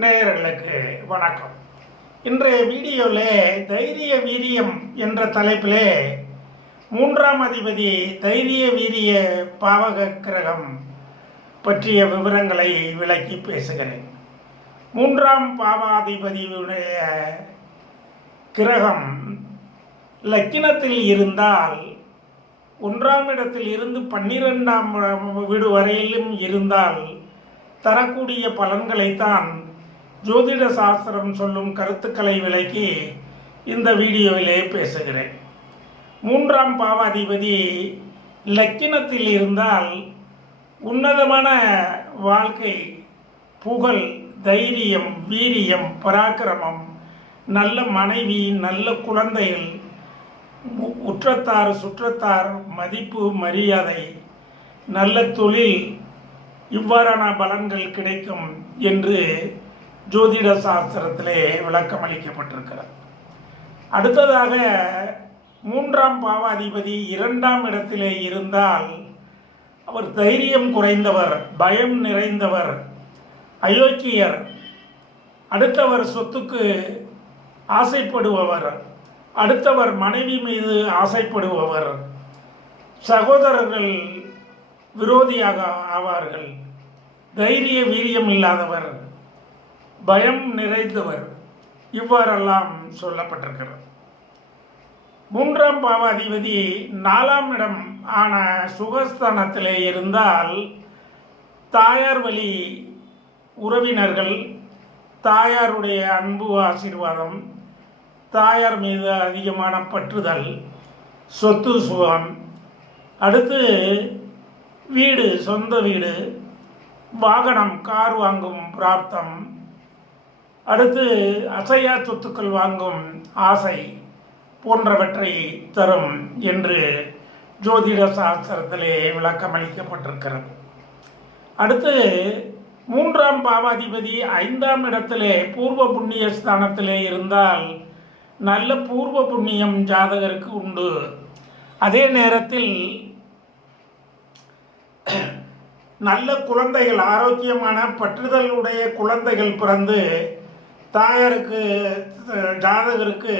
நேயர்களுக்கு வணக்கம். இன்றைய வீடியோவில் தைரிய வீரியம் என்ற தலைப்பிலே மூன்றாம் அதிபதி தைரிய வீரிய பாவக கிரகம் பற்றிய விவரங்களை விளக்கி பேசுகிறேன். மூன்றாம் பாவாதிபதியுடைய கிரகம் லக்கினத்தில் இருந்தால் ஒன்றாம் இடத்தில் இருந்து பன்னிரெண்டாம் வீடு வரையிலும் இருந்தால் தரக்கூடிய பலன்களைத்தான் ஜோதிட சாஸ்திரம் சொல்லும் கருத்துக்களை விளக்கி இந்த வீடியோவிலே பேசுகிறேன். மூன்றாம் பாவாதிபதி லக்கினத்தில் இருந்தால் உன்னதமான வாழ்க்கை புகழ் தைரியம் வீரியம் பராக்கிரமம் நல்ல மனைவி நல்ல குழந்தைகள் உ- உற்றத்தார் சுற்றத்தார் மதிப்பு மரியாதை நல்ல தொழில் இவ்வாறான பலன்கள் கிடைக்கும் என்று ஜோதிட சாஸ்திரத்திலே விளக்கம் அளிக்கப்பட்டிருக்கிறது அடுத்ததாக மூன்றாம் பாவாதிபதி இரண்டாம் இடத்திலே இருந்தால் அவர் தைரியம் குறைந்தவர் பயம் நிறைந்தவர் அயோக்கியர் அடுத்தவர் சொத்துக்கு ஆசைப்படுபவர் அடுத்தவர் மனைவி மீது ஆசைப்படுபவர் சகோதரர்கள் விரோதியாக ஆவார்கள் தைரிய வீரியம் இல்லாதவர் பயம் நிறைந்தவர் இவ்வாறெல்லாம் சொல்லப்பட்டிருக்கிறது. மூன்றாம் பாவாதிபதி நாலாம் இடம் ஆன சுகஸ்தானத்திலே இருந்தால் தாயார் வழி உறவினர்கள் தாயாருடைய அன்பு ஆசீர்வாதம் தாயார் மீது அதிகமான பற்றுதல் சொத்து சுகம் அடுத்து வீடு சொந்த வீடு வாகனம் கார் வாங்கும் பிராப்தம் அடுத்து அசையா சொத்துக்கள் வாங்கும் ஆசை போன்றவற்றை தரும் என்று ஜோதிட சாஸ்திரத்திலே விளக்கமளிக்கப்பட்டிருக்கிறது அடுத்து மூன்றாம் பாவாதிபதி ஐந்தாம் இடத்திலே பூர்வ புண்ணிய ஸ்தானத்திலே இருந்தால் நல்ல பூர்வ புண்ணியம் ஜாதகருக்கு உண்டு. அதே நேரத்தில் நல்ல குழந்தைகள் ஆரோக்கியமான பற்றுதலுடைய குழந்தைகள் பிறந்து தாயாருக்கு ஜாதகருக்கு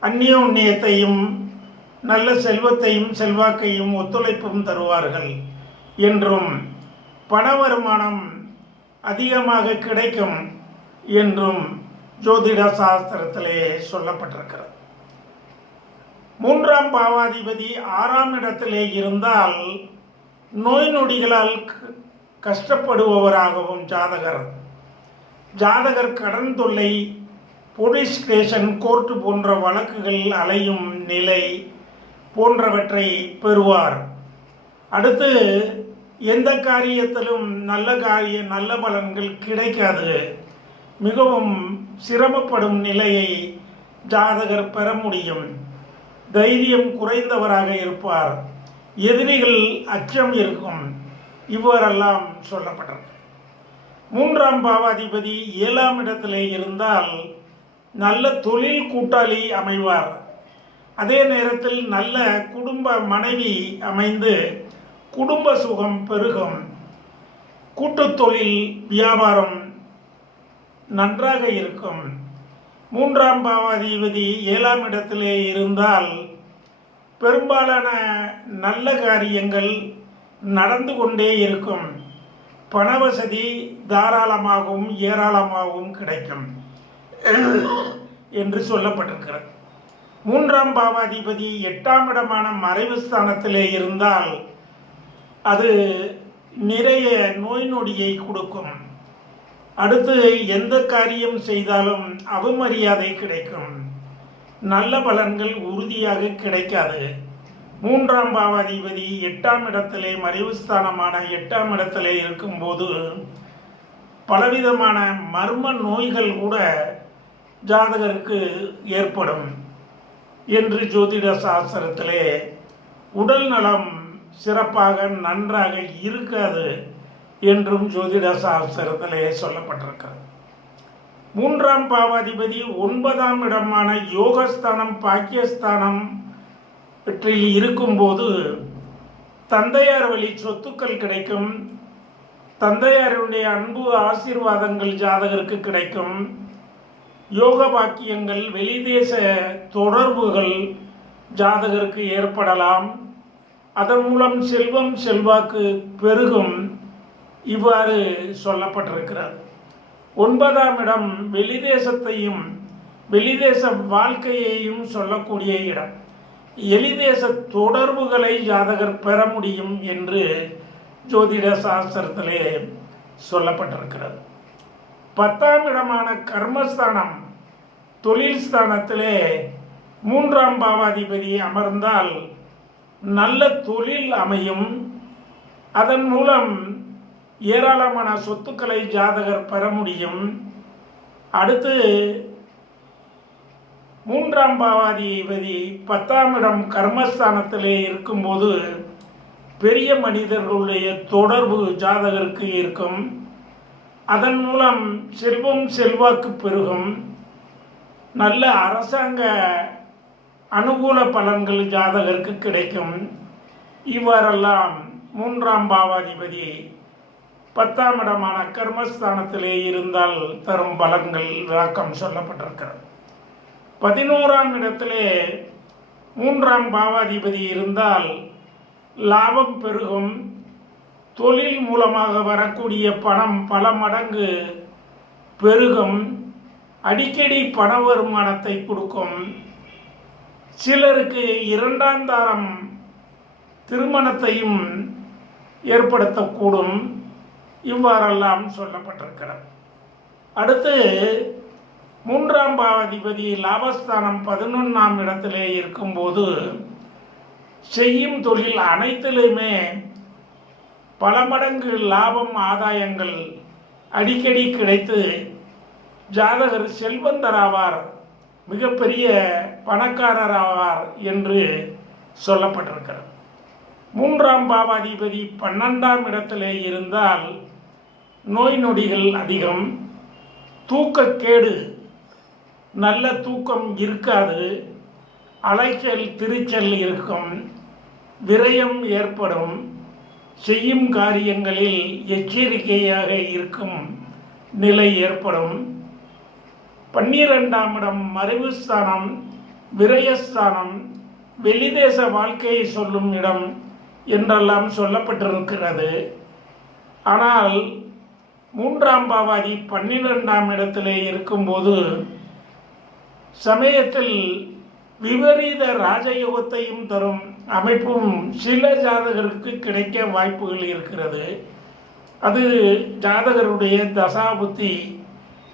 அந்நிய உண்ணியத்தையும் நல்ல செல்வத்தையும் செல்வாக்கையும் ஒத்துழைப்பும் தருவார்கள் என்றும் பண வருமானம் அதிகமாக கிடைக்கும் என்றும் ஜோதிட சாஸ்திரத்திலே சொல்லப்பட்டிருக்கிறது. மூன்றாம் பாவாதிபதி ஆறாம் இடத்திலே இருந்தால் நோய் நொடிகளால் க- கஷ்டப்படுபவராகவும் ஜாதகர் ஜாதகர் கடன் தொல்லை போலீஸ் ஸ்டேஷன் கோர்ட்டு போன்ற வழக்குகள் அலையும் நிலை போன்றவற்றை பெறுவார். அடுத்து எந்த காரியத்திலும் நல்ல காரிய நல்ல பலன்கள் கிடைக்காது. மிகவும் சிரமப்படும் நிலையை ஜாதகர் பெற முடியும். தைரியம் குறைந்தவராக இருப்பார். எதிரிகள் அச்சம் இருக்கும். இவ்வாறெல்லாம் சொல்லப்பட்டிருக்கு. மூன்றாம் பாவாதிபதி ஏழாம் இடத்திலே இருந்தால் நல்ல தொழில் கூட்டாளி அமைவார். அதே நேரத்தில் நல்ல குடும்ப மனைவி அமைந்து குடும்ப சுகம் பெருகும். கூட்டுத் தொழில் வியாபாரம் நன்றாக இருக்கும். மூன்றாம் பாவாதிபதி ஏழாம் இடத்திலே இருந்தால் பெரும்பாலான நல்ல காரியங்கள் நடந்து கொண்டே இருக்கும். பணவசதி தாராளமாகவும் ஏராளமாகவும் கிடைக்கும். என்று சொல்லப்பட்டிருக்கிறது. மூன்றாம் பாவாதிபதி எட்டாம் இடமான மறைவு ஸ்தானத்திலே இருந்தால் அது நிறைய நோய் நொடியை கொடுக்கும். அடுத்து எந்த காரியம் செய்தாலும் அவமரியாதை கிடைக்கும். நல்ல பலன்கள் உறுதியாக கிடைக்காது. மூன்றாம் பாவாதிபதி எட்டாம் இடத்திலே மறைவு ஸ்தானமான எட்டாம் இடத்திலே இருக்கும்போது பலவிதமான மர்ம நோய்கள் கூட ஜாதகருக்கு ஏற்படும் என்று ஜோதிட சாஸ்திரத்திலே உடல் நலம் சிறப்பாக நன்றாக இருக்காது என்றும் ஜோதிட சாஸ்திரத்திலே சொல்லப்பட்டிருக்கிறது. மூன்றாம் பாவாதிபதி ஒன்பதாம் இடமான யோகஸ்தானம் பாக்கியஸ்தானம் இவற்றில் இருக்கும்போது தந்தையார் வழி சொத்துக்கள் கிடைக்கும் தந்தையாருடைய அன்பு ஆசீர்வாதங்கள் ஜாதகருக்கு கிடைக்கும் யோக பாக்கியங்கள் வெளிதேச தொடர்புகள் ஜாதகருக்கு ஏற்படலாம். அதன் மூலம் செல்வம் செல்வாக்கு பெருகும் இவ்வாறு சொல்லப்பட்டிருக்கிறது. ஒன்பதாம் இடம் வெளிதேசத்தையும் வெளிதேச வாழ்க்கையையும் சொல்லக்கூடிய இடம். எளிதேச தொடர்புகளை ஜாதகர் பெற முடியும் என்று ஜோதிட சாஸ்திரத்திலே சொல்லப்பட்டிருக்கிறது. பத்தாம் இடமான கர்மஸ்தானம் தொழில் ஸ்தானத்திலே மூன்றாம் பாவாதிபதி அமர்ந்தால் நல்ல தொழில் அமையும். அதன் மூலம் ஏராளமான சொத்துக்களை ஜாதகர் பெற முடியும். அடுத்து மூன்றாம் பாவாதிபதி பத்தாம் இடம் கர்மஸ்தானத்திலே இருக்கும்போது பெரிய மனிதர்களுடைய தொடர்பு ஜாதகருக்கு இருக்கும். அதன் மூலம் செல்வம் செல்வாக்கு பெருகும். நல்ல அரசாங்க அனுகூல பலன்கள் ஜாதகருக்கு கிடைக்கும். இவ்வாறெல்லாம் மூன்றாம் பாவாதிபதி பத்தாம் இடமான கர்மஸ்தானத்திலே இருந்தால் தரும் பலன்கள் விளக்கம் சொல்லப்பட்டிருக்கிறது. பதினோராம் இடத்திலே மூன்றாம் பாவாதிபதி இருந்தால் லாபம் பெருகும். தொழில் மூலமாக வரக்கூடிய பணம் பல மடங்கு பெருகும். அடிக்கடி பண வருமானத்தை கொடுக்கும். சிலருக்கு இரண்டாம் தாரம் திருமணத்தையும் ஏற்படுத்தக்கூடும். இவ்வாறெல்லாம் சொல்லப்பட்டிருக்கிறது. அடுத்து மூன்றாம் பாவாதிபதி லாபஸ்தானம் பதினொன்றாம் இடத்திலே இருக்கும்போது செய்யும் தொழில் அனைத்திலுமே பல மடங்கு லாபம் ஆதாயங்கள் அடிக்கடி கிடைத்து ஜாதகர் செல்வந்தராவார் மிகப்பெரிய பணக்காரராவார் என்று சொல்லப்பட்டிருக்கிறது. மூன்றாம் பாவாதிபதி பன்னெண்டாம் இடத்திலே இருந்தால் நோய் நொடிகள் அதிகம் தூக்கக்கேடு நல்ல தூக்கம் இருக்காது அலைச்சல் திருச்சல் இருக்கும் விரயம் ஏற்படும் செய்யும் காரியங்களில் எச்சரிக்கையாக இருக்கும் நிலை ஏற்படும். பன்னிரெண்டாம் இடம் மறைவுஸ்தானம் விரயஸ்தானம் வெளிதேச வாழ்க்கையை சொல்லும் இடம் என்றெல்லாம் சொல்லப்பட்டிருக்கிறது. ஆனால் மூன்றாம் பாவாதி பன்னிரெண்டாம் இடத்திலே இருக்கும்போது சமயத்தில் விபரீத ராஜயோகத்தையும் தரும் அமைப்பும் சில ஜாதகருக்கு கிடைக்க வாய்ப்புகள் இருக்கிறது. அது ஜாதகருடைய தசாபுத்தி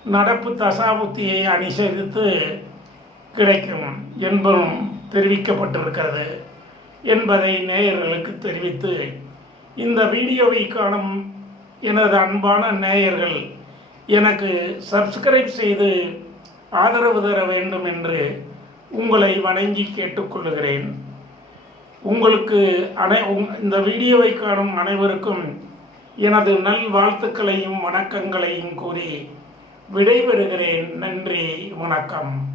நடப்பு தசாபுத்தியை அனுசரித்து கிடைக்கும் என்பதும் தெரிவிக்கப்பட்டிருக்கிறது என்பதை நேயர்களுக்கு தெரிவித்து இந்த வீடியோவை காணும் எனது அன்பான நேயர்கள் எனக்கு சப்ஸ்கிரைப் செய்து ஆதரவு தர வேண்டும் என்று உங்களை வணங்கி கேட்டுக்கொள்கிறேன் உங்களுக்கு அனை உங்- இந்த வீடியோவை காணும் அனைவருக்கும் எனது நல் வாழ்த்துக்களையும் வணக்கங்களையும் கூறி விடைபெறுகிறேன். நன்றி வணக்கம்.